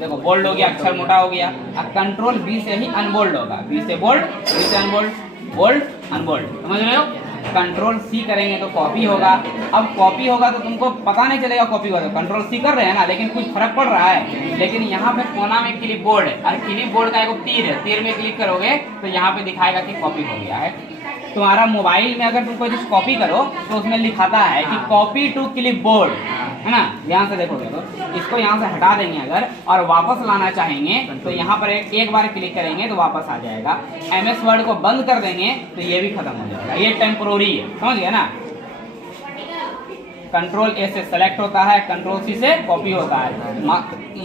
देखो बोल्ड हो गया, अक्षर मोटा हो गया। अब कंट्रोल बी से ही अनबोल्ड होगा, बी से बोल्ड, बी से अनबोल्ड, बोल्ड अनबोल्ड, समझ रहे हो। कंट्रोल सी करेंगे तो कॉपी होगा। अब कॉपी होगा तो तुमको पता नहीं चलेगा कॉपी होगा, तो कंट्रोल सी कर रहे हैं ना, लेकिन कुछ फर्क पड़ रहा है। लेकिन यहाँ पे कोना में क्लिप बोर्ड है और क्लिप बोर्ड का एक तीर है, तीर में क्लिक करोगे तो यहाँ पे दिखाएगा कि कॉपी हो गया है। तुम्हारा मोबाइल में अगर तुम कोई चीज कॉपी करो तो उसमें लिखाता है कि कॉपी टू क्लिप बोर्ड, है ना। यहाँ से देखोगे तो इसको यहाँ से हटा देंगे अगर और वापस लाना चाहेंगे तो यहाँ पर एक बार क्लिक करेंगे तो वापस आ जाएगा। MS वर्ड को बंद कर देंगे तो ये भी खत्म हो जाएगा, ये टेम्पोररी है, समझ गए ना। कंट्रोल ए से सेलेक्ट होता है, कंट्रोल सी से कॉपी होता है।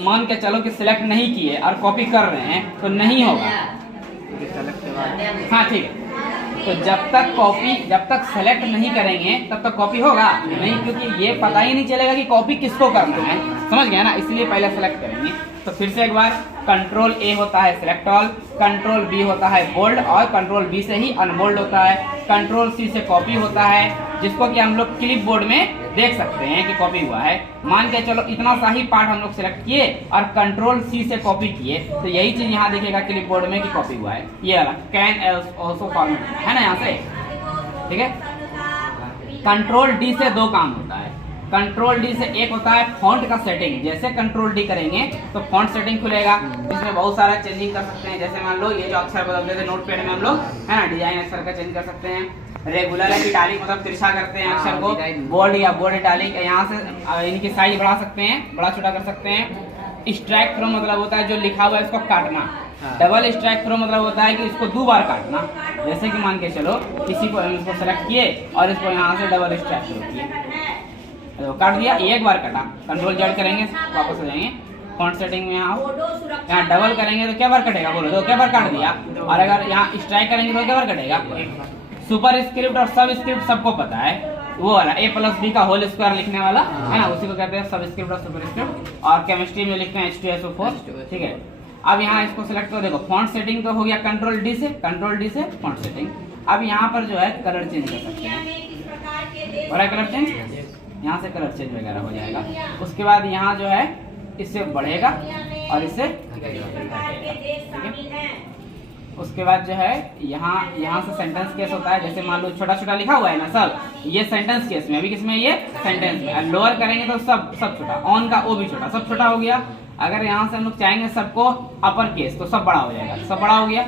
मान के चलो कि सिलेक्ट नहीं किए और कॉपी कर रहे हैं तो नहीं होगा। हाँ ठीक है, तो जब तक सेलेक्ट नहीं करेंगे तब तक कॉपी होगा नहीं, क्योंकि ये पता ही नहीं चलेगा कि कॉपी किसको करना है, समझ गया ना। इसलिए पहले सेलेक्ट करेंगे। तो फिर से एक बार, कंट्रोल ए होता है सिलेक्ट ऑल, कंट्रोल बी होता है बोल्ड और कंट्रोल बी से ही अनबोल्ड होता है, कंट्रोल सी से कॉपी होता है, जिसको कि हम लोग क्लिप बोर्ड में देख सकते हैं कि कॉपी हुआ है। मान के चलो इतना सा ही पार्ट हम लोग सिलेक्ट किए और कंट्रोल सी से कॉपी किए तो यही चीज यहाँ दिखेगा क्लिप बोर्ड में कि कॉपी हुआ है। ये वाला कैन ऑल्सो फॉर्मेट है ना यहाँ से, ठीक है। कंट्रोल डी से दो काम होता है। कंट्रोल डी से एक होता है फॉन्ट का सेटिंग, जैसे कंट्रोल डी करेंगे तो फॉन्ट सेटिंग खुलेगा, इसमें बहुत सारा चेंजिंग कर सकते हैं। जैसे मान लो ये जो अक्षर बदलते थे नोटपैड में हम लोग, है ना, डिजाइन अक्षर का चेंज कर सकते हैं। रेगुलर है इटालिक मतलब तिरछा करते हैं अक्षर को, बोल्ड या बोल्ड इटालिक, यहाँ से इनकी साइज बढ़ा सकते हैं, बड़ा छोटा कर सकते हैं। स्ट्राइक थ्रो मतलब होता है जो लिखा हुआ है इसको काटना। डबल स्ट्राइक थ्रो मतलब होता है कि इसको 2 बार काटना। जैसे कि मान के चलो किसी को हम इसको सेलेक्ट किए और इसको यहाँ से डबल स्ट्राइक थ्रो किए, तो काट दिया, एक बार काटा। कंट्रोल जेड करेंगे वापस हो जाएंगे फॉन्ट सेटिंग में, यहाँ डबल करेंगे तो क्या बार कटेगा बोलो, तो क्या बार काट दिया। और अगर यहाँ स्ट्राइक करेंगे तो क्या बार कटेगा। सुपर स्क्रिप्ट और सब स्क्रिप्ट सबको पता है, वो वाला A+B का होल स्क्वायर लिखने वाला, है ना, उसी को कहते हैं सब स्क्रिप्ट और सुपर स्क्रिप्ट। और केमिस्ट्री में लिखते हैं H2SO4, ठीक है। अब यहाँ इसको सिलेक्ट करो, देखो फॉन्ट सेटिंग तो हो गया कंट्रोल डी से फॉन्ट सेटिंग। अब यहाँ पर जो है कलर चेंज कर सकते हैं, और कलर चेंज, यहाँ से कलर चेंज वगैरह हो जाएगा। उसके बाद यहाँ जो है इससे बढ़ेगा और इससे उसके बाद जो है यहाँ से सेंटेंस केस होता है। जैसे मान लो छोटा छोटा लिखा हुआ है ना सब, ये सेंटेंस केस में, अभी किसमें, ये सेंटेंस में। लोअर करेंगे तो सब छोटा, ऑन का ओ भी छोटा, सब छोटा हो गया। अगर यहाँ से हम लोग चाहेंगे सबको अपर केस तो सब बड़ा हो जाएगा, सब बड़ा हो गया।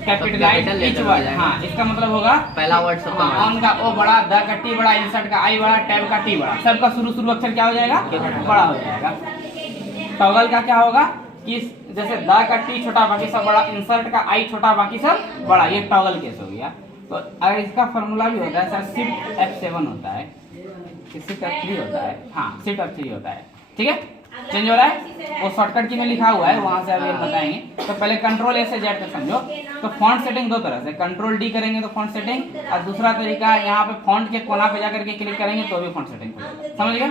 कैपिटलाइज ईच वर्ड, हाँ इसका मतलब होगा पहला वर्ड सब बड़ा, ऑन का ओ बड़ा, द का टी बड़ा, इंसर्ट का आई बड़ा, टैब का टी बड़ा, सबका शुरू अक्षर क्या हो जाएगा, बड़ा हो जाएगा। टॉगल का क्या होगा कि जैसे द का टी छोटा बाकी सब बड़ा, इंसर्ट का आई छोटा बाकी सब बड़ा, ये टॉगल केस हो गया। तो अगर इसका फॉर्मूला भी होता है सर, शिफ्ट F7 होता है, शिफ्ट F3 होता है, हाँ शिफ्ट F3 होता है, ठीक है। चेंज हो रहा है, वो शॉर्टकट की में लिखा हुआ है, वहां से अभी बताएंगे। तो पहले कंट्रोल ए से जेड तक समझो। तो फॉन्ट सेटिंग दो तरह से, कंट्रोल डी करेंगे तो फॉन्ट सेटिंग, और दूसरा तरीका यहाँ पे फॉन्ट के कोना पे जाकर के क्लिक करेंगे तो भी फॉन्ट सेटिंग, समझ गए।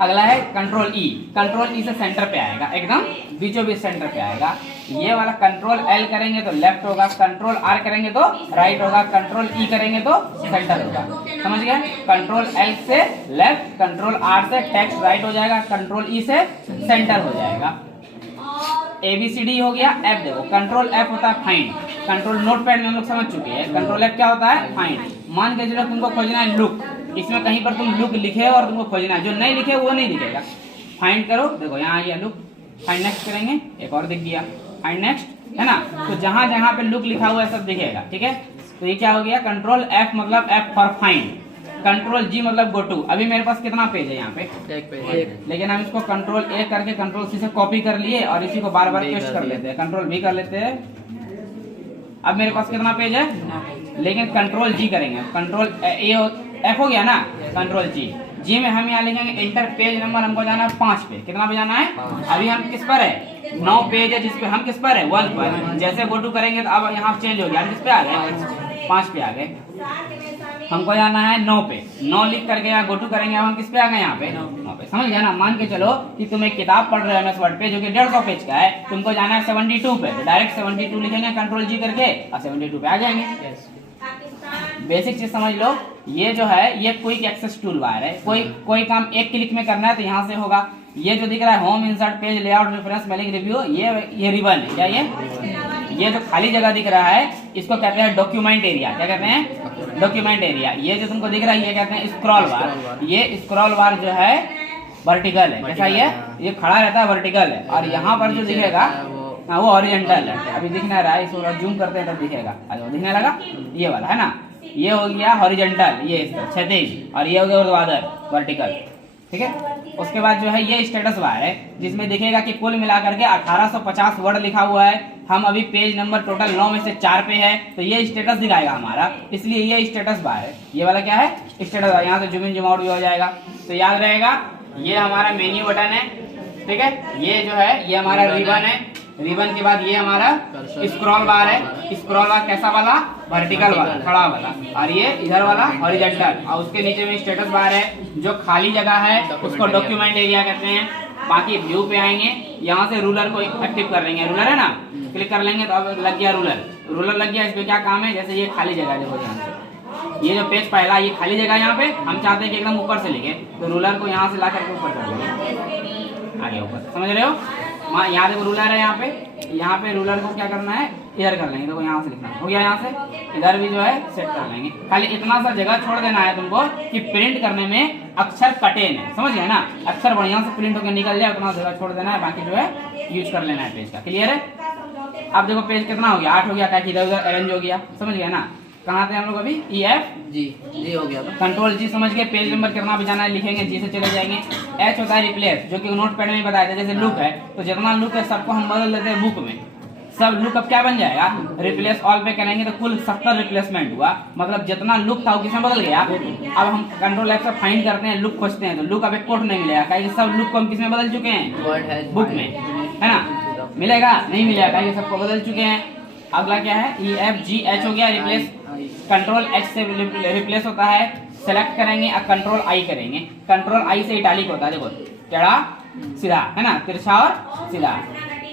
अगला है कंट्रोल ई, कंट्रोल ई से सेंटर पे आएगा, एकदम बीचों बीच सेंटर पे आएगा। ये वाला कंट्रोल एल करेंगे तो लेफ्ट होगा, कंट्रोल आर करेंगे तो राइट होगा, कंट्रोल ई करेंगे तो सेंटर होगा, समझ गए। कंट्रोल एल से लेफ्ट, कंट्रोल आर से टेक्स्ट राइट हो जाएगा, कंट्रोल ई से सेंटर हो जाएगा। ABCD हो गया। एफ देखो, कंट्रोल एफ होता है फाइंड, कंट्रोल नोटपैड में हम लोग समझ चुके हैं। कंट्रोल एफ क्या होता है, फाइंड। मान के चलो तुमको खोजना है लुक, इसमें कहीं पर तुम लुक लिखे और तुमको खोजना है, जो नहीं लिखे वो नहीं दिखेगा। फाइंड करो, देखो यहाँ आ गया लुक, फाइंड नेक्स्ट करेंगे, एक और दिख गया, फाइंड नेक्स्ट, है ना। तो जहां जहां पे लुक लिखा हुआ है सब दिखेगा, ठीक है। तो ये क्या हो गया, कंट्रोल एफ मतलब एफ फॉर फाइंड, कंट्रोल जी मतलब गो टू। अभी मेरे पास कितना पेज है यहाँ पे, एक पेज, लेकिन हम इसको कंट्रोल ए करके कंट्रोल सी से कॉपी कर लिए और इसी को बार बार पेस्ट कर लेते हैं, कंट्रोल बी कर लेते हैं। अब मेरे पास कितना पेज है, लेकिन कंट्रोल जी करेंगे, कंट्रोल एफ हो गया ना, कंट्रोल जी में हम यहाँ लिखेंगे इंटर पेज नंबर, हमको जाना है 5 पे। कितना पे जाना है, अभी हम किस पर है, 9 पेज है, जिसपे हम किस पर है, 1 पर। जैसे गो टू करेंगे तो अब यहाँ चेंज हो गया, हम किस पे आ गए, 5 पे आ गए। हमको जाना है 9 पे, 9 लिख करके यहाँ गो टू करेंगे, अब हम किस पे आ गए, यहाँ पे 9 पे, समझ गया ना। मान के चलो कि तुम एक किताब पढ़ रहे हो MS वर्ड पे जो कि 150 पेज का है, तुमको जाना है 72 पे, तो डायरेक्ट 72 लिखेंगे कंट्रोल जी करके और 72 पे आ जाएंगे। बेसिक चीज समझ लो, ये जो है ये क्विक एक्सेस टूल बार है, कोई काम एक क्लिक में करना है तो यहाँ से होगा। ये जो दिख रहा है home, insert, page, layout, reference, mailing, review, ये रिबन है। क्या ये जो खाली जगह दिख रहा है इसको कहते हैं डॉक्यूमेंट एरिया। क्या कहते हैं? Document area. ये जो तुमको दिख रहा है ये कहते हैं स्क्रॉल बार। ये स्क्रॉल बार जो है वर्टिकल है। कैसा ये खड़ा रहता है, वर्टिकल है। और यहाँ पर जो दिखेगा वो हॉरिजॉन्टल है। अभी दिख नहीं रहा है, इसको जूम करते हैं तब दिखेगा। अरे दिखने लगा, ये वाला है ना, ये हो गया हॉरिजॉन्टल, ये क्षैतिज, और ये हो गया ऊर्ध्वाधर, वर्टिकल। ठीक है। उसके बाद जो है ये स्टेटस बार है जिसमें दिखेगा कि कुल मिलाकर के 1850 वर्ड लिखा हुआ है। हम अभी पेज नंबर टोटल 9 में से 4 पे है, तो ये स्टेटस दिखाएगा हमारा, इसलिए ये स्टेटस बार है। ये वाला क्या है? Status bar. यहाँ से जूम इन जूम आउट भी हो जाएगा। तो याद रहेगा ये हमारा मेन्यू बटन है। ठीक है। ये जो है ये हमारा रिबन है। रिबन के बाद ये हमारा स्क्रॉल बार है। स्क्रॉल बार कैसा वाला? वर्टिकल वाला, खड़ा वाला। और ये इधर वाला हॉरिजॉन्टल। और उसके नीचे में स्टेटस बार है। जो खाली जगह है उसको डॉक्यूमेंट एरिया कहते हैं। बाकी व्यू पे आएंगे, यहाँ से रूलर को एक्टिव कर लेंगे। रूलर है ना, क्लिक कर लेंगे तो अब लग गया रूलर। रूलर लग गया। इसमें क्या काम है? जैसे ये खाली जगह देखो, यहाँ से ये जो पेज पहला ये खाली जगह, यहाँ पे हम चाहते हैं कि एकदम ऊपर से लिखे, तो रूलर को यहाँ से ला करके ऊपर कर लेंगे, आगे ऊपर। समझ रहे हो? यहाँ देखो रूलर है, यहाँ पे रूलर को क्या करना है? इधर कर लेंगे। देखो यहाँ से लिखना हो गया, यहाँ से इधर भी जो है सेट कर लेंगे। खाली इतना सा जगह छोड़ देना है तुमको कि प्रिंट करने में अक्षर कटे नहीं। समझ गए ना? अक्षर बढ़िया से प्रिंट होकर निकल जाए, उतना जगह छोड़ देना है। बाकी जो है यूज कर लेना है पेज का। क्लियर है? अब देखो पेज कितना हो गया? 8 हो गया। क्या इधर उधर अरेंज हो गया। समझ गए ना? कहाँ थे हम लोग अभी? EF जी हो गया। कंट्रोल G समझ गए। पेज नंबर कितना भी जाना है लिखेंगे, G से चले जाएंगे। H होता है रिप्लेस, जो कि नोट पैड में बताया था। जैसे लुक है तो जितना लुक है सबको हम बदल देते हैं बुक में। सब लुक अब क्या बन जाएगा? रिप्लेस ऑल पे करेंगे तो कुल 70 रिप्लेसमेंट हुआ। मतलब जितना लुक था वो किसमें बदल गया। अब हम कंट्रोल F से फाइंड करते हैं, लुक खोजते हैं, तो लुक अब एक कोट नहीं मिलेगा, क्योंकि सब लुक को हम किसमें बदल चुके हैं? बुक में, है ना? मिलेगा? नहीं मिलेगा, क्योंकि सबको बदल चुके हैं। अगला क्या है? EF G H हो गया रिप्लेस। कंट्रोल H से रिप्लेस होता है। सेलेक्ट करेंगे और कंट्रोल I करेंगे। कंट्रोल I से इटालिक होता है। देखो टेढ़ा सीधा, है ना, तिरछा और सीधा।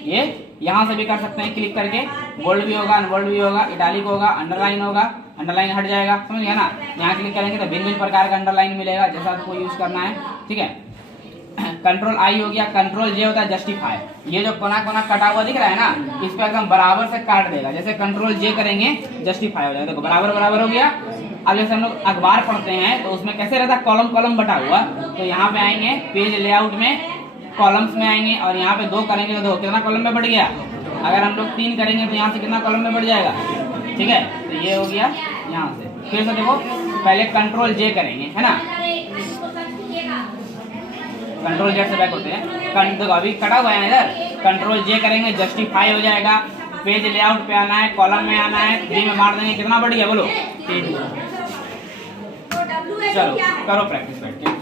ये यहाँ से भी कर सकते हैं क्लिक करके। बोल्ड भी होगा, अनबोल्ड भी होगा, इटालिक होगा, अंडरलाइन होगा, अंडरलाइन हट जाएगा। समझ गया ना? यहाँ क्लिक करेंगे तो भिन्न भिन्न प्रकार का अंडरलाइन मिलेगा, जैसा आपको यूज करना है। ठीक है। कंट्रोल I हो गया। कंट्रोल J होता है जस्टिफाई। ये जो कोना कोना कटा हुआ दिख रहा है ना, इसको एकदम बराबर से काट देगा। जैसे कंट्रोल J करेंगे जस्टिफाई हो जाएगा। देखो बराबर बराबर हो गया। अब जैसे हम लोग अखबार पढ़ते हैं तो उसमें कैसे रहता है? कॉलम कॉलम बटा हुआ। तो यहाँ पे आएंगे पेज लेआउट में, कॉलम्स में आएंगे और यहाँ पे 2 करेंगे तो 2 कितना कॉलम में बढ़ गया। अगर हम लोग 3 करेंगे तो यहाँ से कितना कॉलम में बढ़ जाएगा। ठीक है। तो ये हो गया। यहाँ से फिर से देखो, पहले कंट्रोल J करेंगे, है ना, कंट्रोल Z से बैक होते हैं। देखो अभी कटा हुआ है इधर, कंट्रोल J करेंगे जस्टिफाई हो जाएगा। पेज लेआउट पे आना है, कॉलम में आना है, 3 में मार देंगे, कितना बढ़ गया बोलो? 3। चलो करो प्रैक्टिस बैठ के।